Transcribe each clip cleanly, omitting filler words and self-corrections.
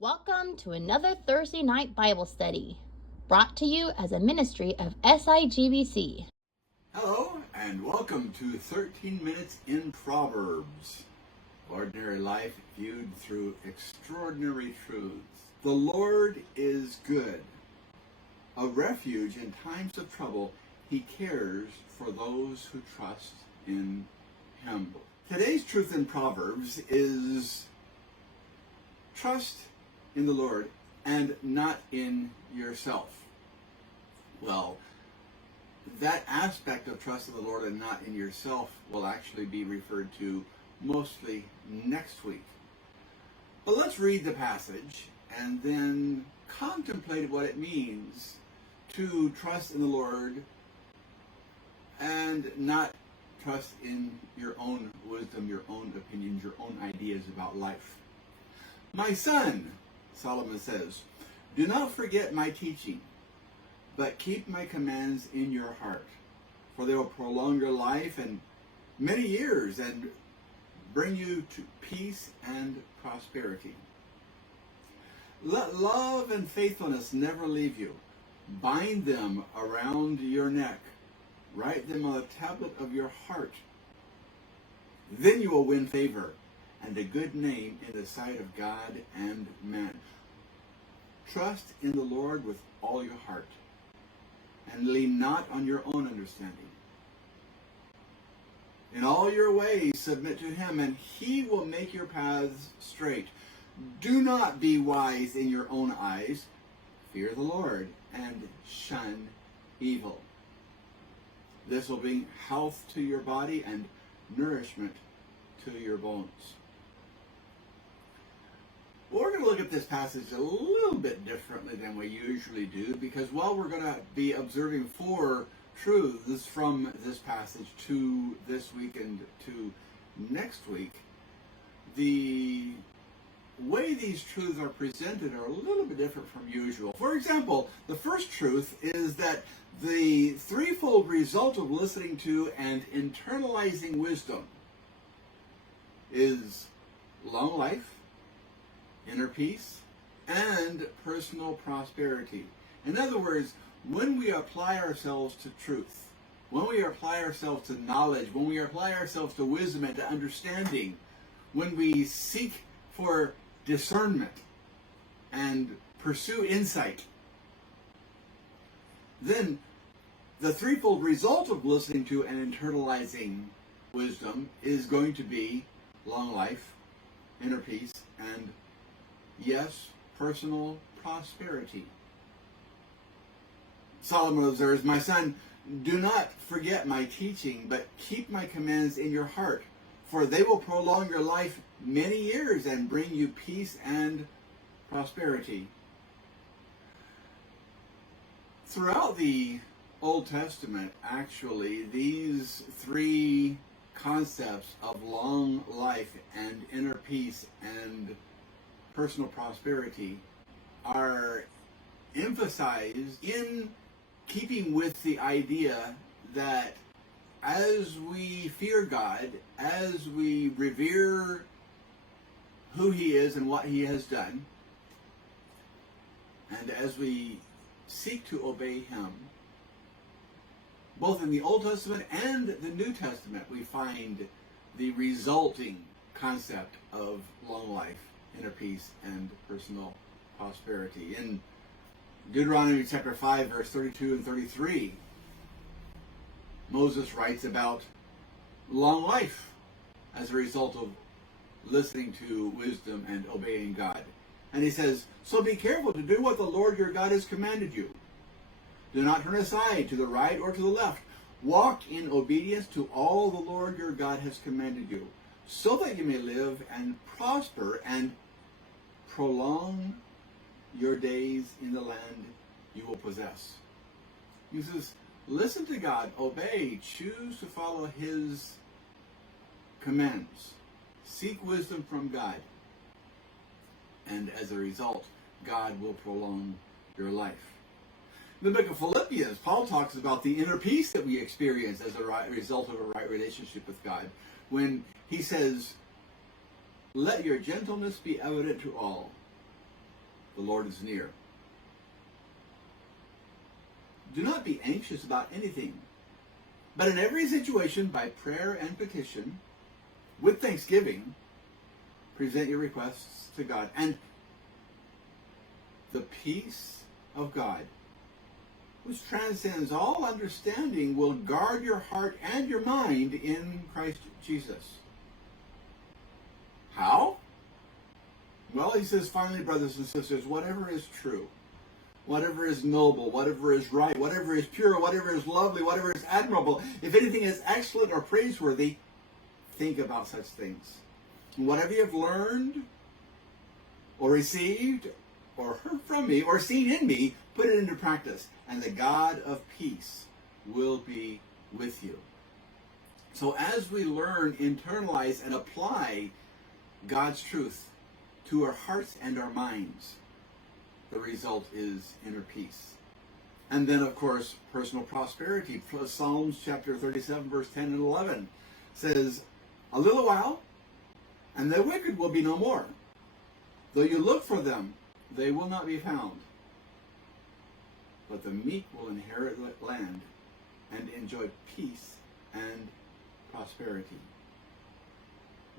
Welcome to another Thursday night Bible study, brought to you as a ministry of SIGBC. Hello, and welcome to 13 Minutes in Proverbs. Ordinary life viewed through extraordinary truths. The Lord is good. A refuge in times of trouble. He cares for those who trust in Him. Today's truth in Proverbs is trust in the Lord and not in yourself. Well, that aspect of trust in the Lord and not in yourself will actually be referred to mostly next week. But let's read the passage and then contemplate what it means to trust in the Lord and not trust in your own wisdom, your own opinions, your own ideas about life. My son, Solomon says, do not forget my teaching, but keep my commands in your heart, for they will prolong your life and many years and bring you to peace and prosperity. Let love and faithfulness never leave you. Bind them around your neck. Write them on the tablet of your heart. Then you will win favor and a good name in the sight of God and man. Trust in the Lord with all your heart, and lean not on your own understanding. In all your ways submit to Him, and He will make your paths straight. Do not be wise in your own eyes. Fear the Lord and shun evil. This will bring health to your body and nourishment to your bones. We're going to look at this passage a little bit differently than we usually do, because while we're going to be observing four truths from this passage to this week and to next week, the way these truths are presented are a little bit different from usual. For example, the first truth is that the threefold result of listening to and internalizing wisdom is long life, inner peace, and personal prosperity. In other words, when we apply ourselves to truth, when we apply ourselves to knowledge, when we apply ourselves to wisdom and to understanding, when we seek for discernment and pursue insight, then the threefold result of listening to and internalizing wisdom is going to be long life, inner peace, and yes, personal prosperity. Solomon observes, my son, do not forget my teaching, but keep my commands in your heart, for they will prolong your life many years and bring you peace and prosperity. Throughout the Old Testament, actually, these three concepts of long life and inner peace and personal prosperity are emphasized in keeping with the idea that as we fear God, as we revere who He is and what He has done, and as we seek to obey Him, both in the Old Testament and the New Testament, we find the resulting concept of long life, inner peace, and personal prosperity. In Deuteronomy chapter 5, verse 32 and 33, Moses writes about long life as a result of listening to wisdom and obeying God. And he says, so be careful to do what the Lord your God has commanded you. Do not turn aside to the right or to the left. Walk in obedience to all the Lord your God has commanded you, so that you may live and prosper and prolong your days in the land you will possess. He says, listen to God, obey, choose to follow His commands. Seek wisdom from God. And as a result, God will prolong your life. In the book of Philippians, Paul talks about the inner peace that we experience as a result of a right relationship with God, when he says, let your gentleness be evident to all. The Lord is near. Do not be anxious about anything, but in every situation, by prayer and petition, with thanksgiving, present your requests to God. And the peace of God, which transcends all understanding, will guard your heart and your mind in Christ Jesus. How? Well, he says, finally, brothers and sisters, whatever is true, whatever is noble, whatever is right, whatever is pure, whatever is lovely, whatever is admirable, if anything is excellent or praiseworthy, think about such things. And whatever you have learned or received or heard from me or seen in me, put it into practice, and the God of peace will be with you. So as we learn, internalize, and apply God's truth to our hearts and our minds, the result is inner peace. And then, of course, personal prosperity. Psalms chapter 37, verse 10 and 11 says, a little while, and the wicked will be no more. Though you look for them, they will not be found. But the meek will inherit the land and enjoy peace and prosperity.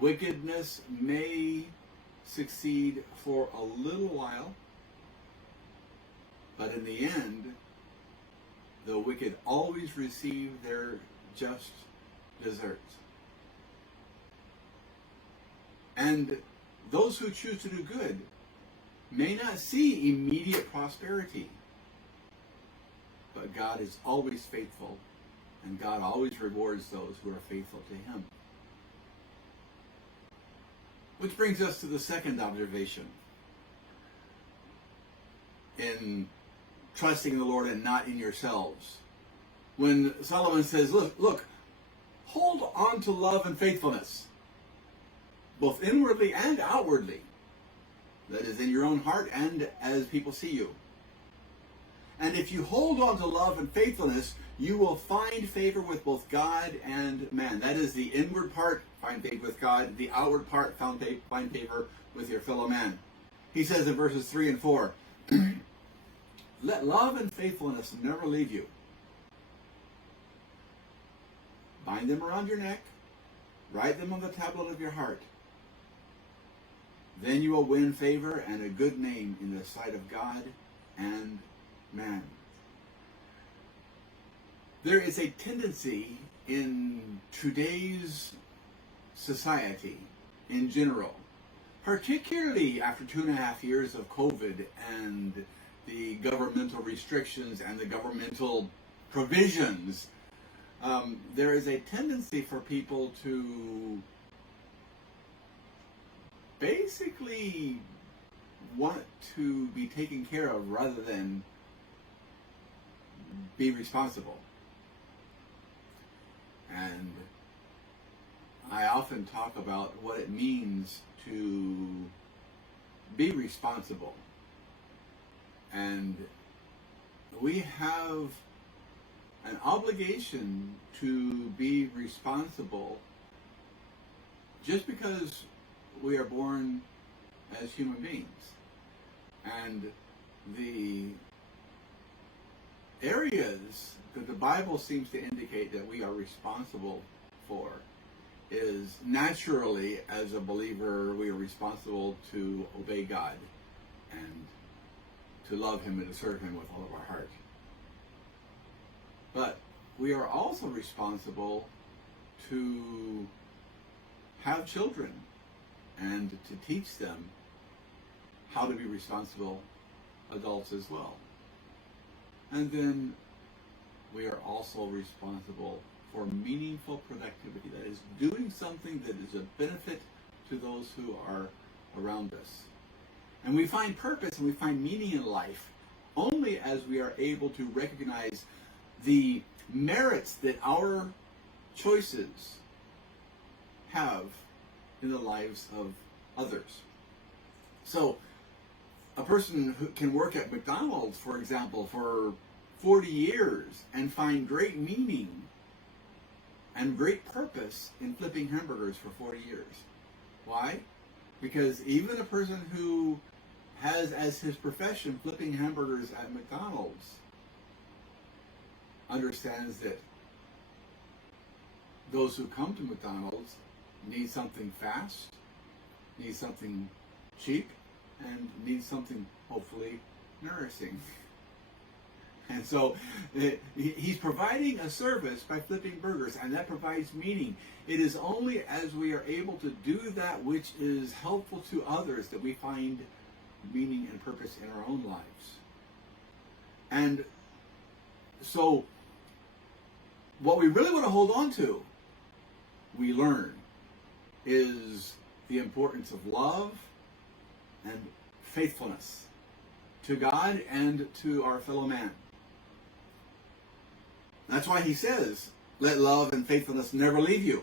Wickedness may succeed for a little while, but in the end, the wicked always receive their just deserts. And those who choose to do good may not see immediate prosperity, but God is always faithful, and God always rewards those who are faithful to Him. Which brings us to the second observation in trusting in the Lord and not in yourselves. When Solomon says, look, hold on to love and faithfulness, both inwardly and outwardly. That is, in your own heart and as people see you. And if you hold on to love and faithfulness, you will find favor with both God and man. That is, the inward part, find favor with God. The outward part, find favor with your fellow man. He says in verses 3 and 4, let love and faithfulness never leave you. Bind them around your neck. Write them on the tablet of your heart. Then you will win favor and a good name in the sight of God and man. There is a tendency in today's society in general, particularly after 2.5 years of COVID and the governmental restrictions and the governmental provisions, there is a tendency for people to basically want to be taken care of rather than be responsible. And I often talk about what it means to be responsible. And we have an obligation to be responsible just because we are born as human beings. And the areas that the Bible seems to indicate that we are responsible for is naturally, as a believer, we are responsible to obey God and to love Him and to serve Him with all of our heart. But we are also responsible to have children and to teach them how to be responsible adults as well. And then we are also responsible for meaningful productivity. That is, doing something that is a benefit to those who are around us. And we find purpose and we find meaning in life only as we are able to recognize the merits that our choices have in the lives of others. So, a person who can work at McDonald's, for example, for 40 years and find great meaning and great purpose in flipping hamburgers for 40 years. Why? Because even a person who has as his profession flipping hamburgers at McDonald's understands that those who come to McDonald's need something fast, need something cheap, and need something hopefully nourishing. And so he's providing a service by flipping burgers, and that provides meaning. It is only as we are able to do that which is helpful to others that we find meaning and purpose in our own lives. And so what we really want to hold on to, we learn, is the importance of love and faithfulness to God and to our fellow man. That's why he says, let love and faithfulness never leave you.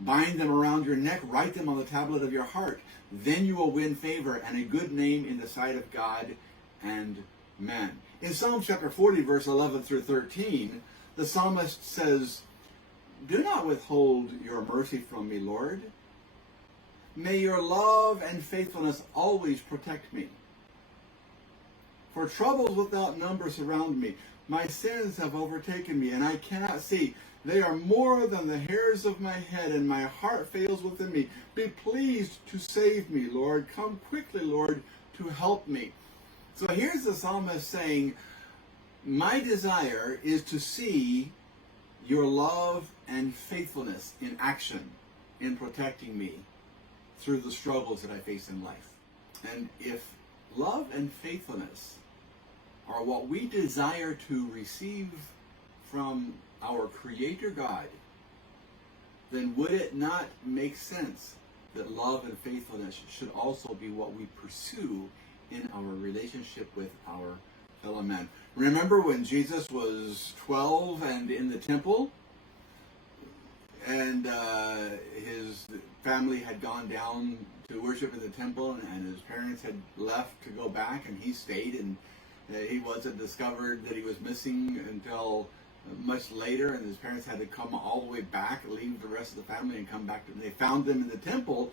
Bind them around your neck, write them on the tablet of your heart. Then you will win favor and a good name in the sight of God and man. In Psalm chapter 40, verse 11 through 13, the psalmist says, do not withhold your mercy from me, Lord. May your love and faithfulness always protect me. For troubles without number surround me. My sins have overtaken me, and I cannot see. They are more than the hairs of my head, and my heart fails within me. Be pleased to save me, Lord. Come quickly, Lord, to help me. So here's the psalmist saying, my desire is to see your love and faithfulness in action, in protecting me through the struggles that I face in life. And if love and faithfulness are what we desire to receive from our Creator God, then would it not make sense that love and faithfulness should also be what we pursue in our relationship with our fellow man? Remember when Jesus was 12 and in the temple, and his family had gone down to worship in the temple, and his parents had left to go back, and he stayed, and he wasn't discovered that he was missing until much later, and his parents had to come all the way back, leave the rest of the family, and come back. And they found them in the temple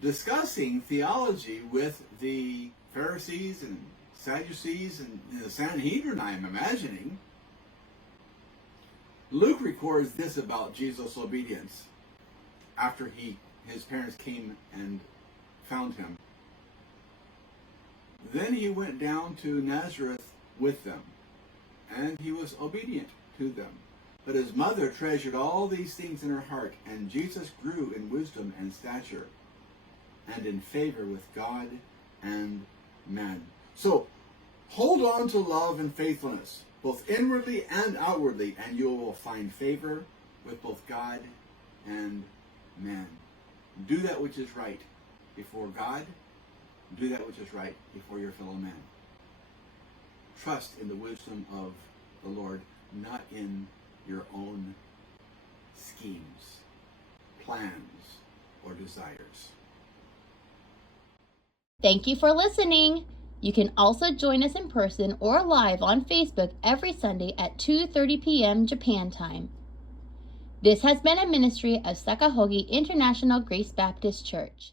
discussing theology with the Pharisees and Sadducees and the Sanhedrin, I am imagining. Luke records this about Jesus' obedience after his parents came and found him. Then he went down to Nazareth with them, and he was obedient to them. But his mother treasured all these things in her heart, and Jesus grew in wisdom and stature and in favor with God and man. So, hold on to love and faithfulness, both inwardly and outwardly, and you will find favor with both God and man. Do that which is right before God. Do that which is right before your fellow man. Trust in the wisdom of the Lord, not in your own schemes, plans, or desires. Thank you for listening. You can also join us in person or live on Facebook every Sunday at 2:30 p.m. Japan time. This has been a ministry of Sakahogi International Grace Baptist Church.